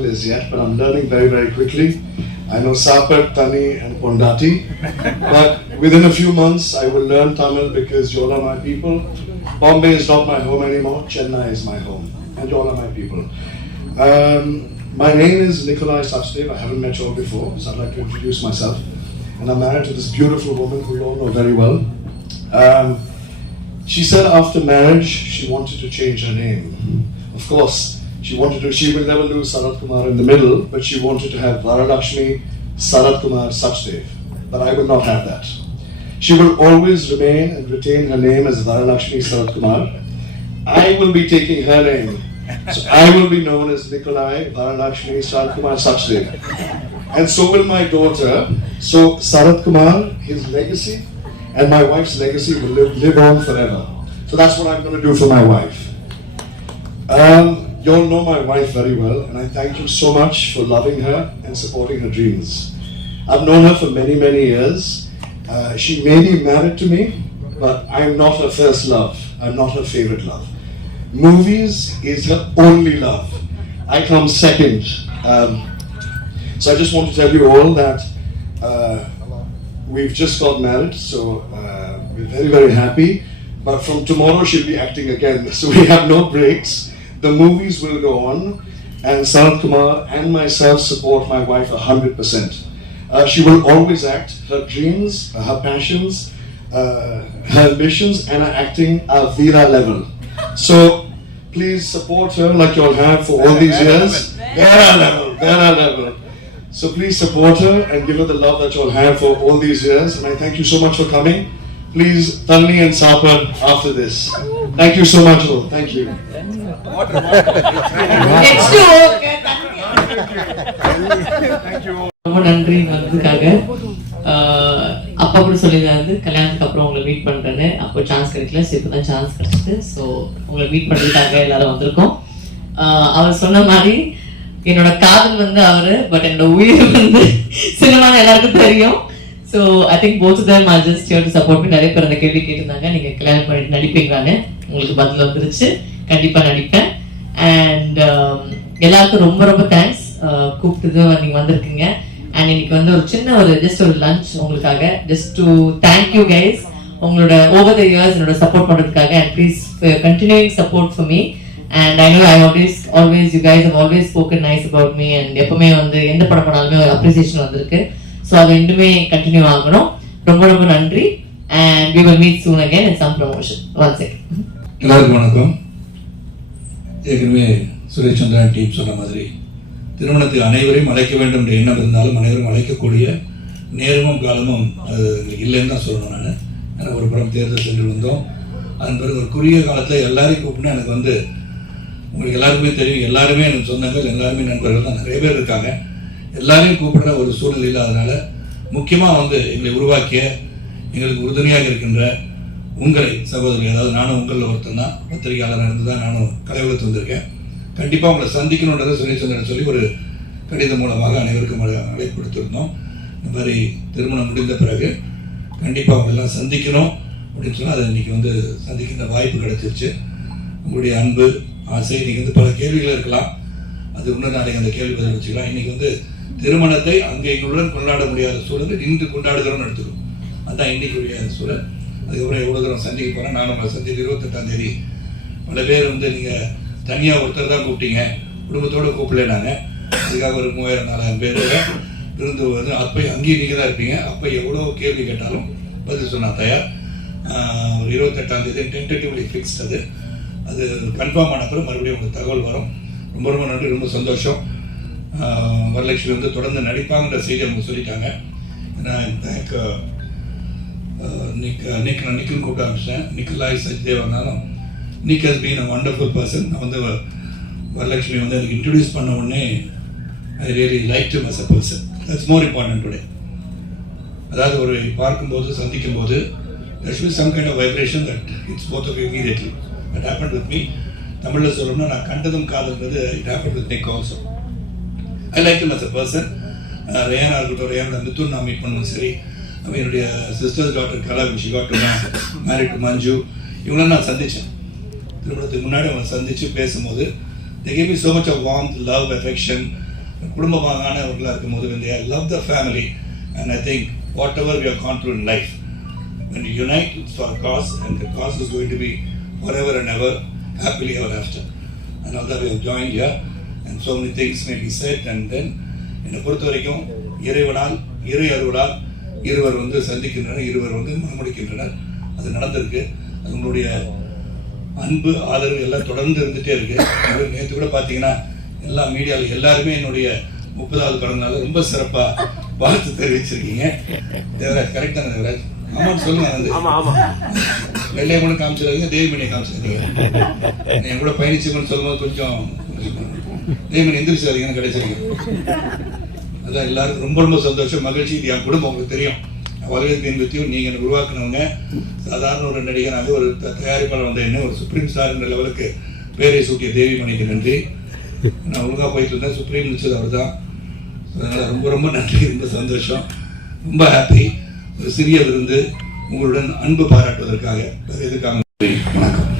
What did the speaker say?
Tamil as yet, but I'm learning very, very quickly. I know Sapat, Tani and Pondati, but within a few months I will learn Tamil because you all are my people. Bombay is not my home anymore, Chennai is my home, and you all are my people. My name is Nikolai Sachdev. I haven't met you all before, so I'd like to introduce myself. And I'm married to this beautiful woman who you all know very well. She said after marriage she wanted to change her name. Of course, she will never lose Sarat Kumar in the middle, but she wanted to have Varalakshmi Sarat Kumar Sachdev. But I will not have that. She will always remain and retain her name as Varalakshmi Sarat Kumar. I will be taking her name. So I will be known as Nikolai Varalakshmi Sarat Kumar Sachdev. And so will my daughter. So Sarat Kumar, his legacy, and my wife's legacy will live on forever. So that's what I'm going to do for my wife. You all know my wife very well, and I thank you so much for loving her and supporting her dreams. I've known her for many, many years. She may be married to me, but I'm not her first love. I'm not her favorite love. Movies is her only love. I come second. So I just want to tell you all that we've just got married, so we're very, very happy. But from tomorrow she'll be acting again, so we have no breaks. The movies will go on, and Sarat Kumar and myself support my wife 100%. She will always act. Her dreams, her passions, her ambitions, and her acting are Veera level. So please support her like you all have for all these years. Veera level. So please support her and give her the love that you all have for all these years. And I thank you so much for coming. Please, Tanni and Sapar after this. Thank you so much all. Thank you. ரொம்ப நன்றி வந்ததுக்காக. அப்பா கூட சொல்லியிருந்தாரு கல்யாணத்துக்கு அப்புறம் உங்களை meet பண்றேன்னு. அப்போ சான்ஸ் கிடைக்கல, ஸோ இப்போதான் சான்ஸ் கிடைச்சிது. ஸோ உங்களை மீட் பண்ணுறதுக்காக எல்லாரும் வந்திருக்கோம். அவர் சொன்ன மாதிரி என்னோட காதல் வந்து அவரு, பட் என்னோட உயிர் வந்து சினிமான்னு எல்லாருக்கும் தெரியும். So I think both them are just here to support me. நிறைய பேர் அந்த கேள்வி கேட்டிருந்தாங்க, நீங்கள் கல்யாணம் பண்ணிட்டு நடிப்பீங்களான்னு. உங்களுக்கு பதில் வந்துருச்சு, கண்டிப்பாக நடிப்பேன். அண்ட் எல்லாருக்கும் ரொம்ப ரொம்ப தேங்க்ஸ், கூப்பிட்டு நீங்கள் வந்திருக்கீங்க. அண்ட் இன்னைக்கு வந்து ஒரு சின்ன ஜஸ்ட் ஒரு லஞ்ச் உங்களுக்காக, just to thank you guys உங்களோட ஓவர் த இயர்ஸ் என்னோட சப்போர்ட் பண்ணுறதுக்காக. And please continuing support for me. And I know always you guys have always spoken nice about me, and எப்பவுமே வந்து எந்த படம் பண்ணாலுமே ஒரு அப்ரிசியேஷன் வந்திருக்கு. ஸோ அது இன்னுமே கண்டினியூ ஆகணும். ரொம்ப ரொம்ப நன்றி. And we will meet soon again in some promotion. One second. எல்லாருக்கும் வணக்கம். ஏற்கனவே சுரேஷ் சந்திரா டீம் சொன்ன மாதிரி திருமணத்துக்கு அனைவரையும் அழைக்க வேண்டும் என்ற எண்ணம் இருந்தாலும் அனைவரும் அழைக்கக்கூடிய நேரமும் காலமும் அது இல்லைன்னு தான் சொல்லணும். எனக்கு ஒரு புறம் தேர்தல் சென்று வந்தோம். அதன் பிறகு ஒரு குறுகிய காலத்தில் எல்லாரையும் கூப்பிட்டுனா எனக்கு வந்து உங்களுக்கு எல்லாருக்குமே தெரியும், எல்லாருமே எனக்கு சொந்தங்கள், எல்லாருமே நண்பர்கள் தான், நிறைய பேர் இருக்காங்க. எல்லாரையும் கூப்பிடுற ஒரு சூழ்நிலை இல்லாதனால முக்கியமாக வந்து எங்களை உருவாக்கிய எங்களுக்கு உறுதுணையாக இருக்கின்ற உங்களை சகோதரி, அதாவது நானும் உங்களில் ஒருத்தன் தான், பத்திரிகையாளராக இருந்து தான் நானும் கலைவலத்து வந்திருக்கேன். கண்டிப்பாக உங்களை சந்திக்கணுன்றதை சுரேஷ் சொல்லி ஒரு கடிதம் மூலமாக அனைவருக்கும் அழைப்பு கொடுத்துருந்தோம். இந்த மாதிரி திருமணம் முடிந்த பிறகு கண்டிப்பாக அவங்களெல்லாம் சந்திக்கணும் அப்படின்னு சொன்னால் அதை இன்றைக்கி வந்து சந்திக்கின்ற வாய்ப்பு கிடைச்சிருச்சு. உங்களுடைய அன்பு ஆசை, இன்றைக்கி வந்து பல கேள்விகள் இருக்கலாம், அது இன்னும் நாளைக்கு அந்த கேள்வி பதில் வச்சுக்கலாம். இன்றைக்கி வந்து திருமணத்தை அங்கே எங்களுடன் கொண்டாட முடியாத சூழல் இன்று கொண்டாடுகிறோம்னு எடுத்துக்கணும். அதுதான் இன்றைக்குரிய சூழல். அதுக்கப்புறம் எவ்வளோ தூரம் சந்திக்க போகிறேன். நான் உங்களை சந்தித்து 28ஆம் தேதி பல பேர் வந்து நீங்கள் தனியாக ஒருத்தர் தான் கூப்பிட்டீங்க, குடும்பத்தோடு கூப்பிடல. நாங்கள் அதுக்காக ஒரு 3000-4000 பேர் இருந்து வந்து அப்போ அங்கேயும் நீங்கள் தான் இருப்பீங்க. அப்போ எவ்வளோ கேள்வி கேட்டாலும் பதில் சொன்னால் தயார். ஒரு 28ஆம் தேதி டென்டேட்டிவ்லி ஃபிக்ஸ்ட். அது கன்ஃபார்ம் ஆன பிறகு மறுபடியும் உங்களுக்கு தகவல் வரும். ரொம்ப ரொம்ப நன்றி, ரொம்ப சந்தோஷம். வரலட்சுமி வந்து தொடர்ந்து நடிப்பாங்கிற செய்தி அவங்க சொல்லிட்டாங்க. பேக் நிக்குன்னு கூப்பிட ஆரம்பிச்சேன். நிக்கலாய் சச்தேவ் இருந்தாலும் Nick has been a wonderful person. நான் வந்து வரலட்சுமி வந்து எனக்கு இன்ட்ரடியூஸ் பண்ண உடனே I really like to as a person. That's more important today. அதாவது ஒரு பார்க்கும்போது சந்திக்கும் போது there should be some kind of vibration that hits both of you immediately. That happened with me. தமிழில் சொல்லணும்னா நான் கண்டதும் காதல்ன்றது it happened with Nick also. I like him as a person. ரேயானா இருக்கட்டும், ரேயானா மிதுன் நான் மீட் பண்ணுவோம். சரி, என்னுடைய sisters doctor Kala, she got to married to மஞ்சு, இவங்களாம் நான் சந்தித்தேன். திருமணத்துக்கு முன்னாடி அவங்க சந்தித்து பேசும்போது they gave me so much of warmth, love, affection, குடும்பமானவர்களாக இருக்கும்போது வந்து I love the family and I think whatever we have gone through in life when you unite for a cause and the cause is going to be forever and ever happily ever after, and all that we have joined here and so many things may be said. And then என்னை பொறுத்த வரைக்கும் இறைவனால் இறை அருளால் இருவர் வந்து சந்திக்கின்றனர், இருவர் வந்து மனமுடிக்கின்றனர். அது நடந்திருக்கு. அது உங்களுடைய அன்பு ஆதரவு எல்லாம் தொடர்ந்து இருந்துகிட்டே இருக்கு. நேற்று கூட பார்த்தீங்கன்னா எல்லா மீடியாவில் எல்லாருமே என்னுடைய 30வது பிறந்தநாள் ரொம்ப சிறப்பாக வாழ்த்து தெரிவிச்சிருக்கீங்க. தேவராஜ் கரெக்டான தேவராஜ் ஆமான்னு சொல்லுங்க. வந்து வெள்ளையம்மனு காமிச்சிருக்கீங்க, தேவிமணியை காமிச்சிருக்கீங்க. என் கூட பயணிச்சுக்கணும்னு சொல்லும்போது கொஞ்சம் தேவிமணி எந்திரிச்சாதீங்கன்னு கிடைச்சிருக்கீங்க. அதான் எல்லாருக்கும் ரொம்ப ரொம்ப சந்தோஷம், மகிழ்ச்சி. இது என் குடும்பம் உங்களுக்கு தெரியும். வலயத்தின் பற்றியும் நீங்கள் எனக்கு உருவாக்குனவங்க. சாதாரண ஒரு நடிகனாக ஒரு தயாரிப்பாளர் வந்த என்ன ஒரு சுப்ரீம் ஸ்டார் என்ற லெவலுக்கு பேரை சூட்டிய தேவிமணிக்கு நன்றி. நான் ஒழுங்காக போயிட்டு இருந்தேன், சுப்ரீம் நினச்சது அவர் தான். அதனால் ரொம்ப ரொம்ப நன்றி, ரொம்ப சந்தோஷம், ரொம்ப ஹாப்பி. ஒரு சிறியதிலிருந்து உங்களுடன் அன்பு பாராட்டுவதற்காக எதுக்காக வணக்கம்.